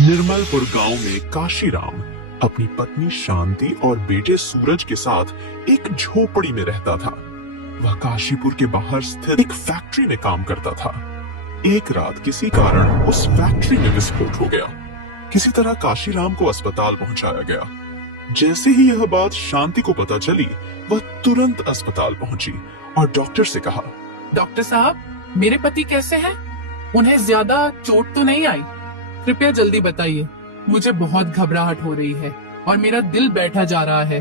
निर्मलपुर गांव में काशीराम अपनी पत्नी शांति और बेटे सूरज के साथ एक झोपड़ी में रहता था। वह काशीपुर के बाहर स्थित एक फैक्ट्री में काम करता था। एक रात किसी कारण उस फैक्ट्री में विस्फोट हो गया। किसी तरह काशीराम को अस्पताल पहुंचाया गया। जैसे ही यह बात शांति को पता चली, वह तुरंत अस्पताल पहुंची और डॉक्टर से कहा, डॉक्टर साहब, मेरे पति कैसे हैं? उन्हें ज्यादा चोट तो नहीं आई? कृपया जल्दी बताइए, मुझे बहुत घबराहट हो रही है और मेरा दिल बैठा जा रहा है।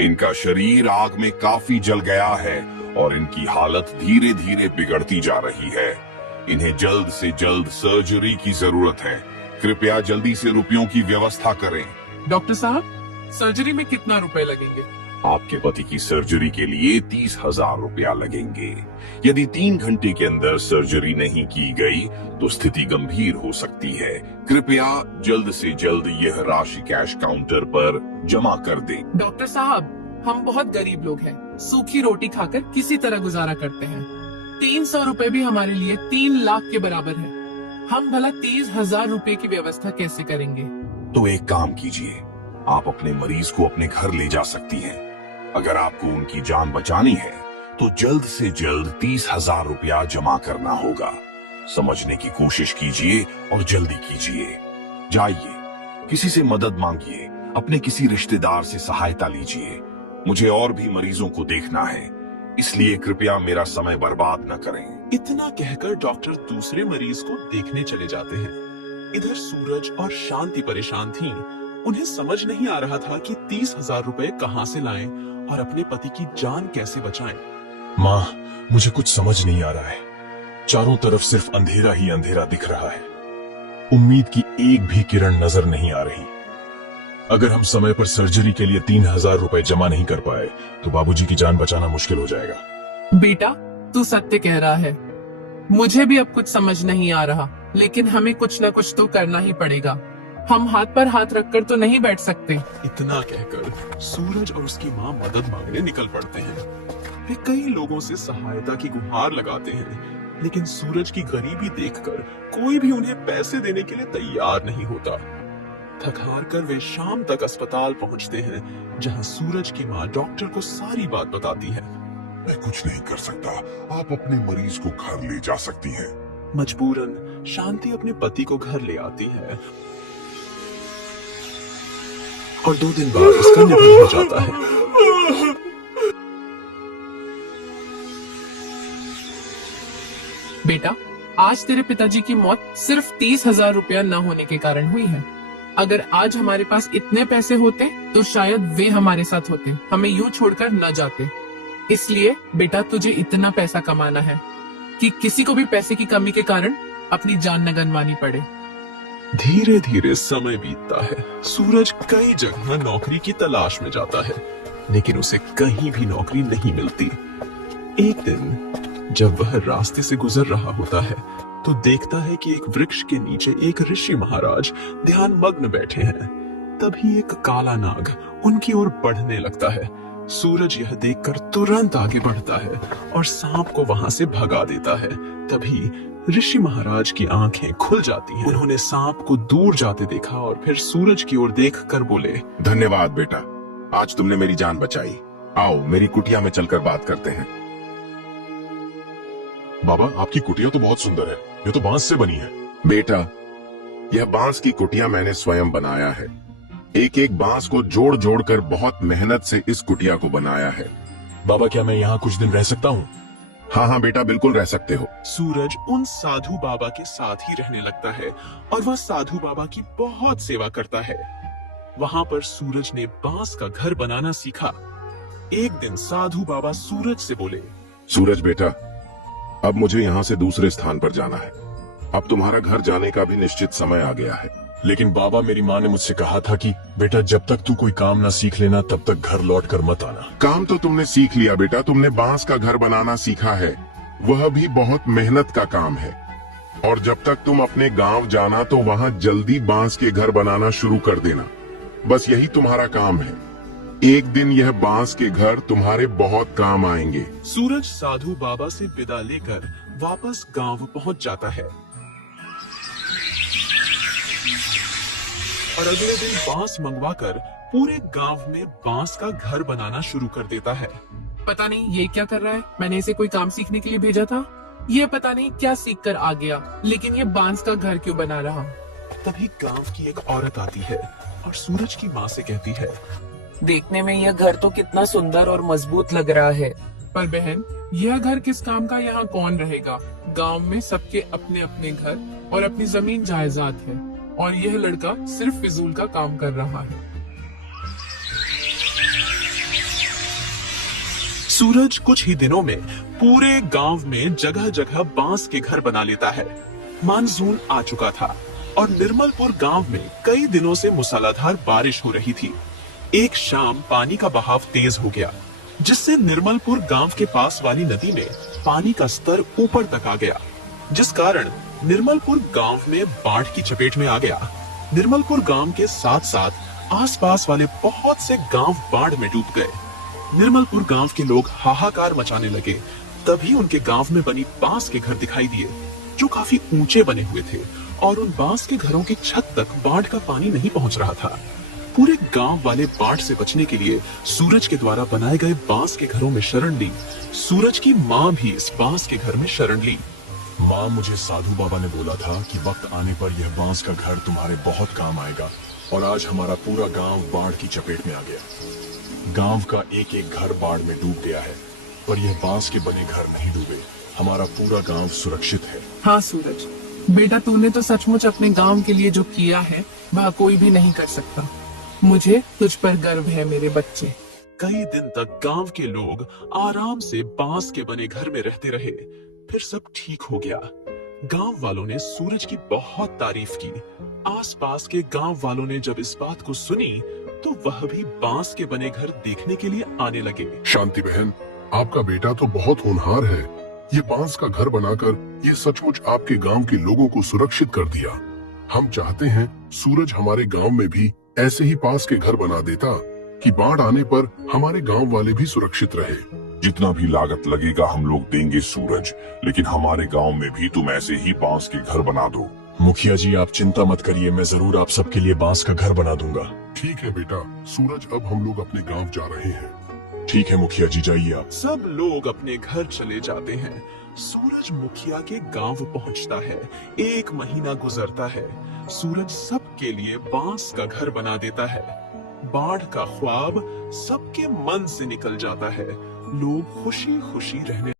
इनका शरीर आग में काफी जल गया है और इनकी हालत धीरे धीरे बिगड़ती जा रही है। इन्हें जल्द से जल्द सर्जरी की जरूरत है। कृपया जल्दी से रुपयों की व्यवस्था करें। डॉक्टर साहब, सर्जरी में कितना रुपए लगेंगे? आपके पति की सर्जरी के लिए 30,000 रुपया लगेंगे। यदि 3 घंटे के अंदर सर्जरी नहीं की गई तो स्थिति गंभीर हो सकती है। कृपया जल्द से जल्द यह राशि कैश काउंटर पर जमा कर दें। डॉक्टर साहब, हम बहुत गरीब लोग हैं। सूखी रोटी खाकर किसी तरह गुजारा करते हैं। 300 रुपए भी हमारे लिए 3 लाख के बराबर है। हम भला 30,000 रुपए की व्यवस्था कैसे करेंगे? तो एक काम कीजिए, आप अपने मरीज को अपने घर ले जा सकती हैं। अगर आपको उनकी जान बचानी है तो जल्द से जल्द 30,000 रुपया जमा करना होगा। समझने की कोशिश कीजिए और जल्दी कीजिए। जाइए, किसी से मदद मांगिए, अपने किसी रिश्तेदार से सहायता लीजिए। मुझे और भी मरीजों को देखना है, इसलिए कृपया मेरा समय बर्बाद न करें। इतना कहकर डॉक्टर दूसरे मरीज को देखने चले जाते हैं। इधर सूरज और शांति परेशान थीं। उन्हें समझ नहीं आ रहा था कि 30,000 रुपए कहां से लाएं और अपने पति की जान कैसे बचाएं। माँ, मुझे कुछ समझ नहीं आ रहा है। चारों तरफ सिर्फ अंधेरा ही अंधेरा दिख रहा है। उम्मीद की एक भी किरण नजर नहीं आ रही। अगर हम समय पर सर्जरी के लिए 3,000 रुपए जमा नहीं कर पाए तो बाबूजी की जान बचाना मुश्किल हो जाएगा। बेटा, तू सत्य कह रहा है। मुझे भी अब कुछ समझ नहीं आ रहा, लेकिन हमें कुछ न कुछ तो करना ही पड़ेगा। हम हाथ पर हाथ रखकर तो नहीं बैठ सकते। इतना कहकर सूरज और उसकी माँ मदद मांगने निकल पड़ते हैं। वे कई लोगों से सहायता की गुहार लगाते हैं, लेकिन सूरज की गरीबी देखकर कोई भी उन्हें पैसे देने के लिए तैयार नहीं होता। थक हार कर वे शाम तक अस्पताल पहुंचते हैं, जहां सूरज की माँ डॉक्टर को सारी बात बताती है। मैं कुछ नहीं कर सकता, आप अपने मरीज को घर ले जा सकती हैं। मजबूरन शांति अपने पति को घर ले आती है और 2 दिन बाद उसका निधन हो जाता है। बेटा, आज तेरे पिताजी की मौत सिर्फ 30,000 रुपया न होने के कारण हुई है। अगर आज हमारे पास इतने पैसे होते तो शायद वे हमारे साथ होते, हमें यूं छोड़कर न जाते। इसलिए बेटा, तुझे इतना पैसा कमाना है कि किसी को भी पैसे की कमी के कारण अपनी जान न गंवानी पड़े। धीरे धीरे समय बीतता है। सूरज कई जगह नौकरी की तलाश में जाता है, लेकिन उसे कहीं भी नौकरी नहीं मिलती। एक दिन जब वह रास्ते से गुजर रहा होता है तो देखता है कि एक वृक्ष के नीचे एक ऋषि महाराज ध्यान मग्न बैठे हैं। तभी एक काला नाग उनकी ओर बढ़ने लगता है। सूरज यह देखकर तुरंत आगे बढ़ता है और सांप को वहां से भगा देता है। तभी ऋषि महाराज की आंखें खुल जाती हैं। उन्होंने सांप को दूर जाते देखा और फिर सूरज की ओर देखकर बोले, धन्यवाद बेटा, आज तुमने मेरी जान बचाई। आओ मेरी कुटिया में चलकर बात करते हैं। बाबा, आपकी कुटिया तो बहुत सुंदर है। ये तो बांस से बनी है। बेटा, यह बांस की कुटिया मैंने स्वयं बनाया है। एक एक बांस को जोड़ जोड़ कर बहुत मेहनत से इस कुटिया को बनाया है। बाबा, क्या मैं यहाँ कुछ दिन रह सकता हूँ? हाँ हाँ बेटा, बिल्कुल रह सकते हो। सूरज उन साधु बाबा के साथ ही रहने लगता है और वह साधु बाबा की बहुत सेवा करता है। वहां पर सूरज ने बांस का घर बनाना सीखा। एक दिन साधु बाबा सूरज से बोले, सूरज बेटा, अब मुझे यहाँ से दूसरे स्थान पर जाना है। अब तुम्हारा घर जाने का भी निश्चित समय आ गया है। लेकिन बाबा, मेरी माँ ने मुझसे कहा था कि बेटा, जब तक तू कोई काम ना सीख लेना तब तक घर लौट कर मत आना। काम तो तुमने सीख लिया बेटा, तुमने बांस का घर बनाना सीखा है। वह भी बहुत मेहनत का काम है। और जब तक तुम अपने गांव जाना तो वहाँ जल्दी बांस के घर बनाना शुरू कर देना। बस यही तुम्हारा काम है। एक दिन यह बांस के घर तुम्हारे बहुत काम आएंगे। सूरज साधु बाबा से विदा लेकर वापस गांव पहुंच जाता है। और अगले दिन बांस मंगवाकर पूरे गांव में बांस का घर बनाना शुरू कर देता है। पता नहीं ये क्या कर रहा है, मैंने इसे कोई काम सीखने के लिए भेजा था। ये पता नहीं क्या सीख कर आ गया, लेकिन ये बांस का घर क्यों बना रहा। तभी गांव की एक औरत आती है और सूरज की माँ से कहती है, देखने में यह घर तो कितना सुंदर और मजबूत लग रहा है। पर बहन, यह घर किस काम का, यहाँ कौन रहेगा। गांव में सबके अपने अपने घर और अपनी जमीन जायदाद है, और यह लड़का सिर्फ फिजूल का काम कर रहा है। सूरज कुछ ही दिनों में पूरे गांव में जगह जगह बांस के घर बना लेता है। मानसून आ चुका था और निर्मलपुर गांव में कई दिनों से मूसलाधार बारिश हो रही थी। एक शाम पानी का बहाव तेज हो गया, जिससे निर्मलपुर गांव के पास वाली नदी में पानी का स्तर ऊपर तक आ गया, जिस कारण निर्मलपुर गांव में बाढ़ की चपेट में आ गया। निर्मलपुर गांव के साथ साथ आसपास वाले बहुत से गांव बाढ़ में डूब गए। निर्मलपुर गांव के लोग हाहाकार मचाने लगे। तभी उनके गांव में बनी बांस के घर दिखाई दिए, जो काफी ऊंचे बने हुए थे, और उन बांस के घरों की छत तक बाढ़ का पानी नहीं पहुंच रहा था। पूरे गांव वाले बाढ़ से बचने के लिए सूरज के द्वारा बनाए गए बांस के घरों में शरण ली। सूरज की माँ भी इस बांस के घर में शरण ली। माँ, मुझे साधु बाबा ने बोला था कि वक्त आने पर यह बांस का घर तुम्हारे बहुत काम आएगा, और आज हमारा पूरा गांव बाढ़ की चपेट में आ गया। गांव का एक एक घर बाढ़ में डूब गया है, पर यह बांस के बने घर नहीं डूबे। हमारा पूरा गांव सुरक्षित है। हाँ सूरज बेटा, तूने तो सचमुच अपने गांव के लिए जो किया है वह कोई भी नहीं कर सकता। मुझे तुझ पर गर्व है मेरे बच्चे। कई दिन तक गांव के लोग आराम से बांस के बने घर में रहते रहे। फिर सब ठीक हो गया। गांव वालों ने सूरज की बहुत तारीफ की। आसपास के गांव वालों ने जब इस बात को सुनी तो वह भी बांस के बने घर देखने के लिए आने लगे। शांति बहन, आपका बेटा तो बहुत होनहार है। ये बांस का घर बनाकर ये सचमुच आपके गांव के लोगों को सुरक्षित कर दिया। हम चाहते हैं सूरज हमारे गांव में भी ऐसे ही बांस के घर बना देता कि बाढ़ आने पर हमारे गांव वाले भी सुरक्षित रहे। जितना भी लागत लगेगा हम लोग देंगे सूरज, लेकिन हमारे गांव में भी तुम ऐसे ही बांस के घर बना दो। मुखिया जी, आप चिंता मत करिए, मैं जरूर आप सबके लिए बांस का घर बना दूंगा। ठीक है बेटा। सूरज, अब हम लोग अपने गांव जा रहे हैं। ठीक है मुखिया जी, जाइए आप। सब लोग अपने घर चले जाते हैं। सूरज मुखिया के गांव पहुंचता है। 1 महीना गुजरता है। सूरज सबके लिए बांस का घर बना देता है। बाढ़ का ख्वाब सबके मन से निकल जाता है। लोग खुशी खुशी रहने